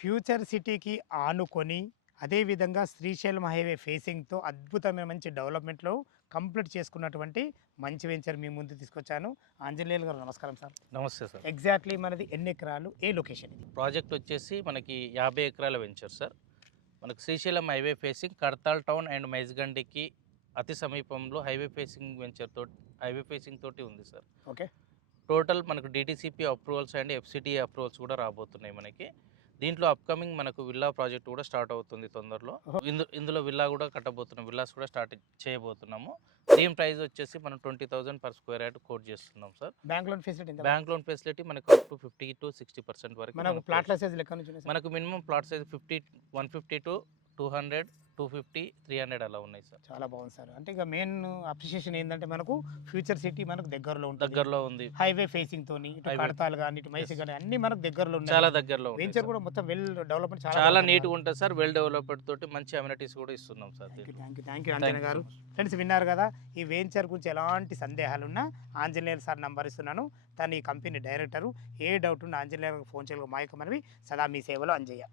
Future సిటీకి ఆనుకొని అదేవిధంగా శ్రీశైలం హైవే ఫేసింగ్తో అద్భుతమైన మంచి డెవలప్మెంట్లో కంప్లీట్ చేసుకున్నటువంటి మంచి వెంచర్ మీ ముందు తీసుకొచ్చాను. ఆంజనేయులు గారు నమస్కారం సార్. నమస్తే సార్. ఎగ్జాక్ట్లీ మనది ఎన్ని ఎకరాలు, ఏ లొకేషన్ ఇది? ప్రాజెక్ట్ వచ్చేసి మనకి 50 ఎకరాల వెంచర్ సార్. మనకు Srisailam highway facing Kadthal town and మైజ్గండికి అతి సమీపంలో హైవే ఫేసింగ్ తోటి ఉంది సార్. ఓకే. టోటల్ మనకు DTCP approvals and FCTA approvals కూడా రాబోతున్నాయి మనకి. దీంట్లో అప్కమింగ్ మనకు విల్లా ప్రాజెక్ట్ కూడా స్టార్ట్ అవుతుంది తొందరలో. ఇందులో విల్లా కూడా కట్టబోతున్నాం, విల్లాస్ కూడా స్టార్ట్ చేయబోతున్నాము. దీని ప్రైస్ వచ్చేసి మనం 20,000 per square యార్డ్ కోట్ చేస్తున్నాం సార్. బ్యాంక్ లోన్ ఫెసిలిటీ ఎంత? బ్యాంక్ లోన్ ఫెసిలిటీ మనకు అప్ టు 50 to 60% వరకు. మనకు ప్లాట్ల సైజ్ లెక్క నుంచి ఉన్నాయి సార్? మనకు మినిమం ప్లాట్ సైజ్ 150 to 200, 250, 300 అలా ఉన్నాయి సార్. చాలా బాగుంది సార్. అంటే ఇక మెయిన్ అప్రిషియేషన్ ఏంటంటే మనకు ఫ్యూచర్ సిటీ మనకు దగ్గరలో ఉంది. హైవే ఫేసింగ్ తోని ఇటు కడతాలు కానీ ఇటు మైసి కానీ అన్ని మనకు దగ్గరలో ఉన్నాయి. చాలా దగ్గరలో ఉంది. వెంచర్ కూడా మొత్తం వెల్ డెవలప్మెంట్ చాలా నీట్ గా ఉంటుంది సార్. వెల్ డెవలప్డ్ తోటి మంచి అమ్యూనిటీస్ కూడా ఇస్తున్నాం సార్. థ్యాంక్ యూ ఆంజనేయ గారు. ఫ్రెండ్స్ విన్నారు కదా, ఈ వెంచర్ గురించి ఎలాంటి సందేహాలున్నా ఆంజనేయ సార్ నంబర్ ఇస్తున్నాను. తను ఈ కంపెనీ డైరెక్టరు. ఏ డౌట్ ఉన్నా ఆంజనేయ ఫోన్ చేయాలి. మా యొక్క మనవి సదా మీ సేవలో అంజయ్య.